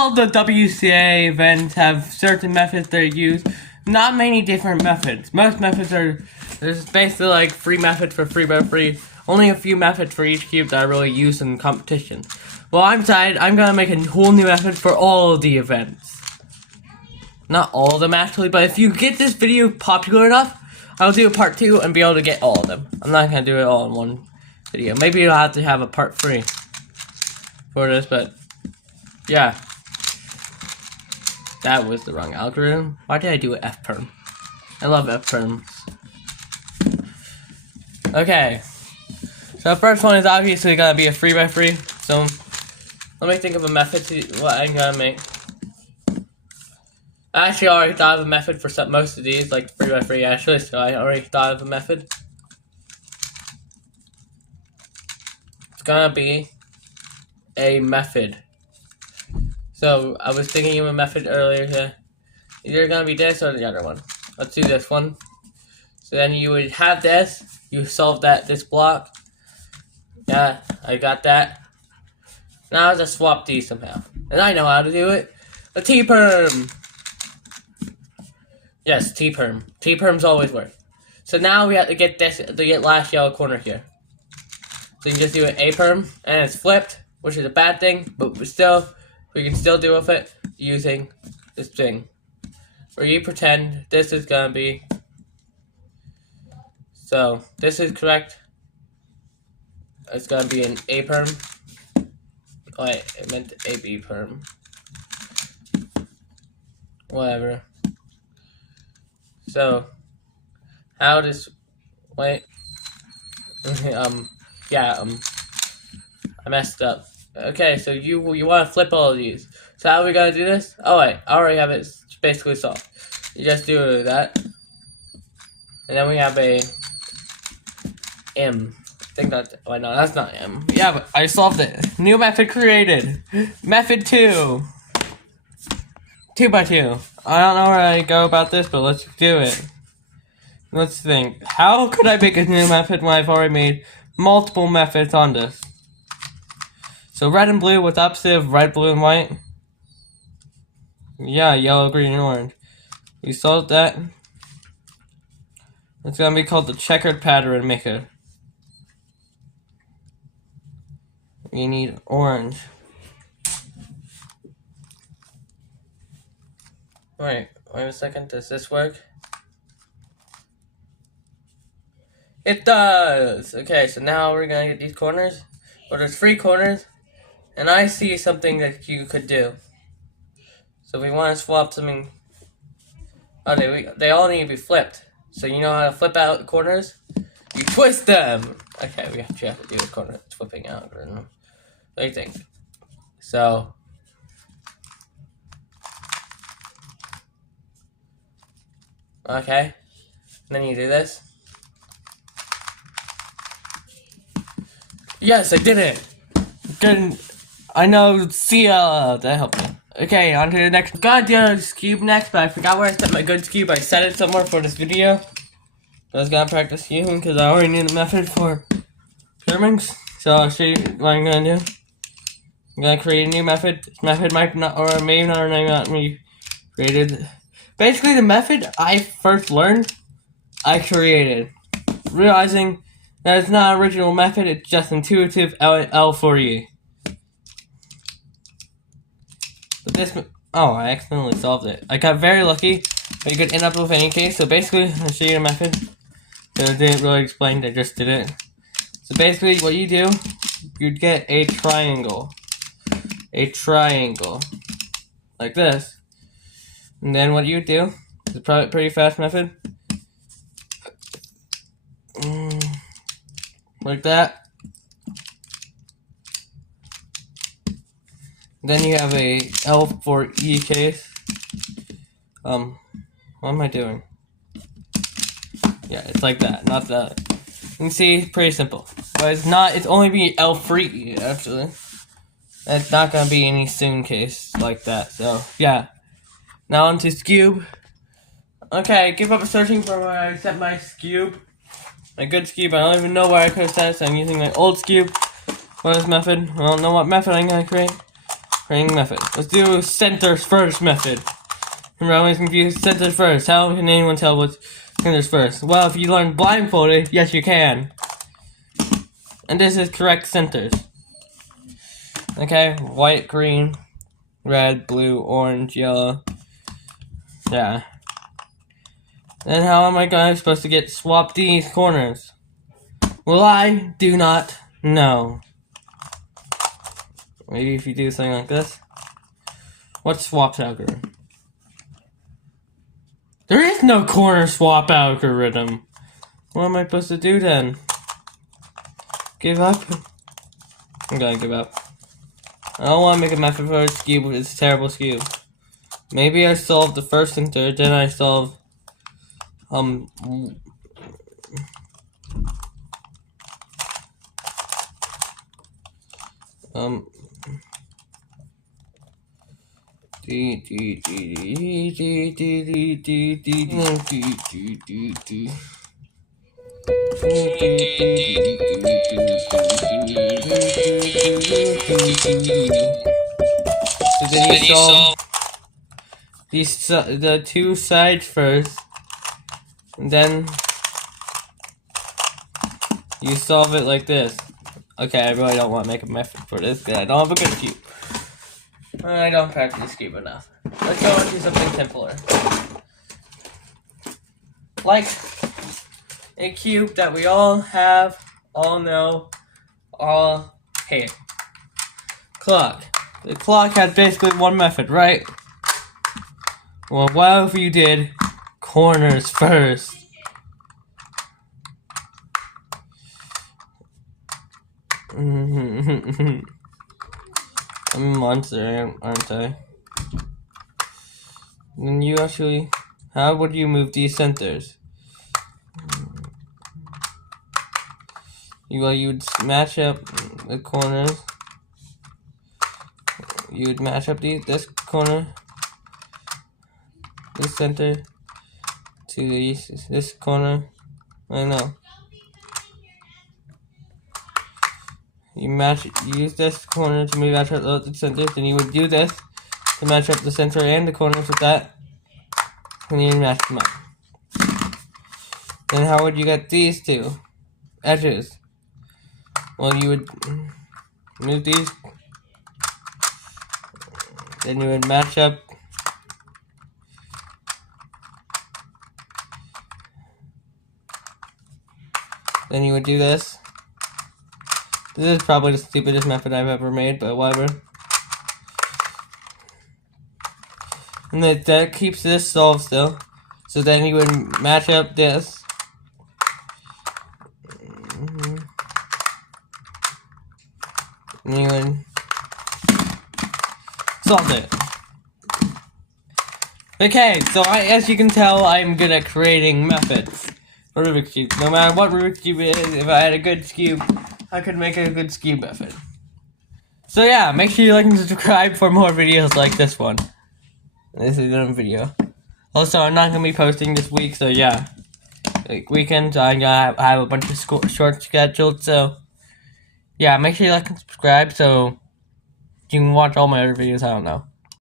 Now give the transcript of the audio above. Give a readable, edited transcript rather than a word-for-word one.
all the WCA events have certain methods they use. Not many different methods. Most methods are, there's basically like free methods for free by free. Only a few methods for each cube that are really used in competition. Well, I'm gonna make a whole new method for all of the events. Not all of them actually, but if you get this video popular enough, I'll do a part 2 and be able to get all of them. I'm not gonna do it all in one video. Maybe I'll have to have a part 3 for this, but yeah. That was the wrong algorithm. Why did I do an fperm? I love fperms. Okay. So the first one is obviously gonna be a free by free. So let me think of a method to what I'm gonna make. Actually, I already thought of a method for most of these, like free by free actually, so I already thought of a method. It's gonna be a method. So I was thinking of a method earlier here. Either gonna be this or the other one. Let's do this one. So then you would have this, you solve this block. Yeah, I got that. Now I'll just swap these somehow. And I know how to do it. A T-perm! Yes, T-perm. T-perms always work. So now we have to get this, to get last yellow corner here. So you can just do an A-perm, and it's flipped, which is a bad thing, but we can still deal with it using this thing. Where you pretend this is gonna be, so this is correct. It's gonna be an A-perm. Oh, wait, I meant a B-perm. Whatever. So, how does, wait, yeah, I messed up. Okay, so you want to flip all of these. So how are we gonna do this? Oh wait, I already have it basically solved. You just do that, and then we have a M. I think that's, wait, no, that's not M. Yeah, but I solved it. New method created. Method 2. 2 by 2. I don't know where I go about this, but let's do it. Let's think. How could I make a new method when I've already made multiple methods on this? So red and blue, what's opposite of red, blue, and white? Yeah, yellow, green, and orange. We solved that. It's gonna be called the checkered pattern maker. We need orange. Wait a second, does this work? It does! Okay, so now we're gonna get these corners. Well, there's 3 corners, and I see something that you could do. So we want to swap something. Oh, they all need to be flipped. So you know how to flip out the corners? You twist them! Okay, we actually have to do a corner flipping algorithm. What do you think? So, okay, and then you do this. Yes, I did it! Good. I know, see ya! That helped me. Okay, on to the next. Gotta do this cube next, but I forgot where I set my good cube. I set it somewhere for this video. I was gonna practice using because I already knew the method for Germans. So I'll show you what I'm gonna do. I'm gonna create a new method. This method might not, or maybe not be created. Basically, the method I first learned, I created. Realizing that it's not an original method, it's just intuitive L for you. But this, oh, I accidentally solved it. I got very lucky, but you could end up with any case. So basically, I'll show you the method. So I didn't really explain, I just did it. So basically, what you do, you'd get a triangle. A triangle. Like this. And then what you do, it's a pretty fast method. Like that. Then you have a L for E case. What am I doing? Yeah, it's like that, not that. You can see, pretty simple. But it's not, it's only be L for E, actually. It's not gonna be any soon case like that, so, yeah. Now onto Scube. Okay, give up searching for where I set my Scube. My good Scube, I don't even know where I could have set it, so I'm using my old Scube for this method. I don't know what method I'm gonna create. Creating method. Let's do centers first method. Remember, I always confused centers first. How can anyone tell what's centers first? Well, if you learn blindfolded, yes you can. And this is correct centers. Okay, white, green, red, blue, orange, yellow. Yeah. Then how am I supposed to get swap these corners? Well, I do not know. Maybe if you do something like this. What's swap algorithm? There is no corner swap algorithm. What am I supposed to do then? Give up? I'm gonna give up. I don't want to make a method for a cube. It's a terrible cube. Maybe I solved the first and third, then I solve So then you solve the two sides first, and then you solve it like this. Okay, I really don't want to make a method for this because I don't have a good cube. I don't practice cube enough. Let's go into something simpler. Like a cube that we all have, all know, all hate. Clock. The clock has basically one method, right? Well, what if you did corners first? I'm a monster, aren't I? Then you actually... How would you move these centers? You'd match up the corners. You'd match up this corner, this center, to this corner. I know. You use this corner to match up the centers, then you would do this to match up the center and the corners with that, and you match them up. Then how would you get these two edges? Well, you would move these, then you would match up then you would do this. This is probably the stupidest method I've ever made, but whatever. And that keeps this solved still. So then you would match up this. And you would solve it. Okay, so as you can tell, I'm good at creating methods for Rubik's Cube. No matter what Rubik's Cube is, if I had a good cube, I could make a good cube method. So yeah, make sure you like and subscribe for more videos like this one. This is a video. Also, I'm not going to be posting this week, so yeah. Like weekends, I have a bunch of short scheduled, so yeah, make sure you like and subscribe so you can watch all my other videos, I don't know.